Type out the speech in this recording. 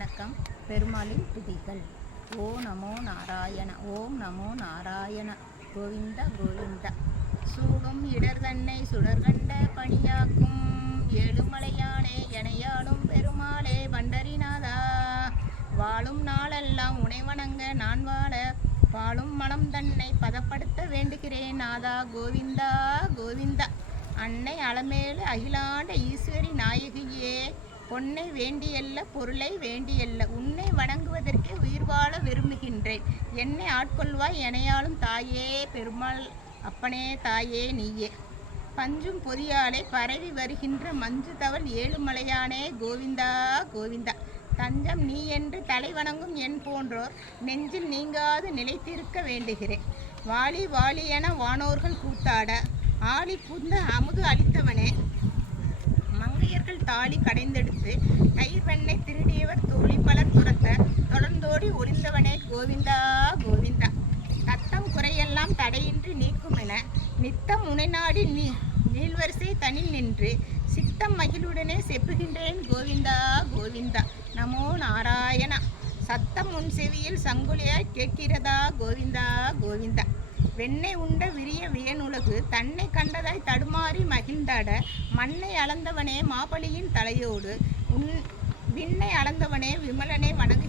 வணக்கம். பெருமாளின் துதிகள் ஓ நமோ நாராயண ஓம் நமோ நாராயண. கோவிந்த கோவிந்த. சூடும் இடர் தன்னை சுடர்கண்ட பணியாக்கும் ஏழுமலையானே எனையாடும் பெருமாளே பண்டரிநாதா வாழும் நாளெல்லாம் உனை வணங்க நான் வாழ வாழும் மனம் தன்னை பதப்படுத்த வேண்டுகிறேன். நாதா கோவிந்தா கோவிந்தா. அன்னை அலமேலு அகிலாண்ட ஈஸ்வரி நாயகியே. பொன்னை வேண்டியல்ல பொருளை வேண்டியல்ல. உன்னை வணங்குவதற்கே உயிர் வாழ விரும்புகின்றேன். என்னை ஆட்கொள்வாய் எனையாலும் தாயே பெருமாள் அப்பனே தாயே நீயே. பஞ்சும் பொதியாலே பரவி வருகின்ற மஞ்சு தவள் ஏழுமலையானே கோவிந்தா கோவிந்தா. தஞ்சம் நீ என்று தலை வணங்கும் என் போன்றோர் நெஞ்சில் நீங்காது நிலைத்திருக்க வேண்டுகிறேன். வாலி வாலி என வானோர்கள் கூத்தாட ஆளி புந்த அமுது அளித்தவனே. தாலி கடைந்தெடுத்து தயிர் வெண்ணை திருடியவர் தோழி பலர் துரத்த தொடர்ந்தோடி ஒளிந்தவனே கோவிந்தா கோவிந்தா. தத்தம் குறையெல்லாம் தடையின்றி நீக்கும் என நித்தம் உனைநாடி நீ நீள்வரிசை தனில் நின்று சித்தம் மகிழுடனே செப்புகின்றேன் கோவிந்தா கோவிந்தா. நமோ நாராயணா. சத்தம் உன் செவியில் சங்குலியாய் கேட்கிறதா கோவிந்தா கோவிந்தா. வெண்ணெய் உண்ட விரிய பிறகு தன்னை கண்டதாய் தடுமாறி மகிழ்ந்தாட மண்ணை அளந்தவனே மாபலியின் தலையோடு உன் விண்ணை அளந்தவனே விமலனை வணங்க